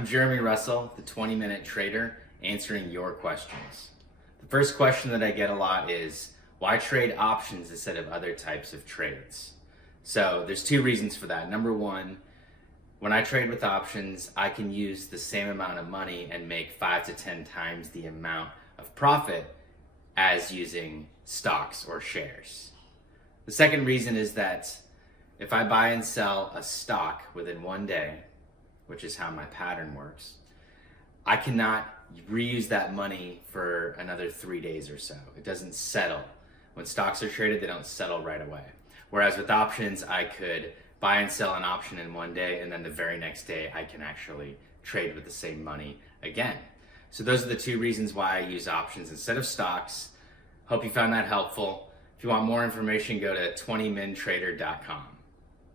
I'm Jeremy Russell, the 20-minute trader, answering your questions. The first question that I get a lot is, why trade options instead of other types of trades? So there's two reasons for that. Number one, when I trade with options, I can use the same amount of money and make 5 to 10 times the amount of profit as using stocks or shares. The second reason is that if I buy and sell a stock within one day, which is how my pattern works, I cannot reuse that money for another 3 days or so. It doesn't settle. When stocks are traded, they don't settle right away. Whereas with options, I could buy and sell an option in one day, and then the very next day I can actually trade with the same money again. So those are the two reasons why I use options instead of stocks. Hope you found that helpful. If you want more information, go to 20mintrader.com.